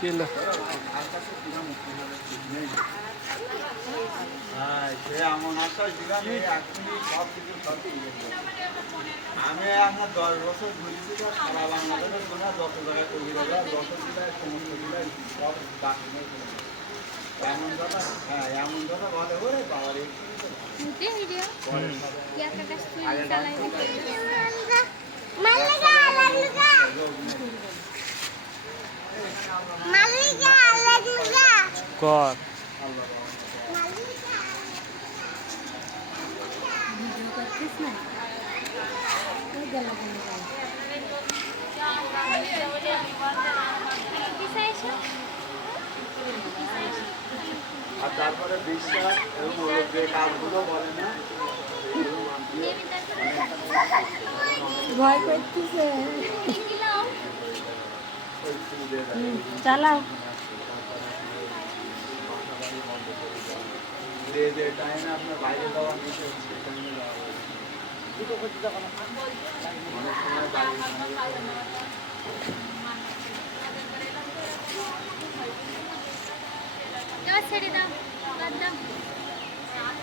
ছিল আমি আপনার 10 বছর ঘুরেছি তো সারা বাংলাদেশের জন্য যত জায়গায় কবিরা 10 জেলায় সমস্ত জেলায় সব এমন কথা, হ্যাঁ এমন কথা বলে ওরে বাবার কর আর তারপরে বিশ্বাস এবং ওর যে কাজগুলো বলে না ভয় করতেছে চালাও যে টাইমে আপনার বাইরে যাওয়ার বিষয় সেই টাইমে যাওয়া অনেক সময় বাইরে ছেড়ে দাও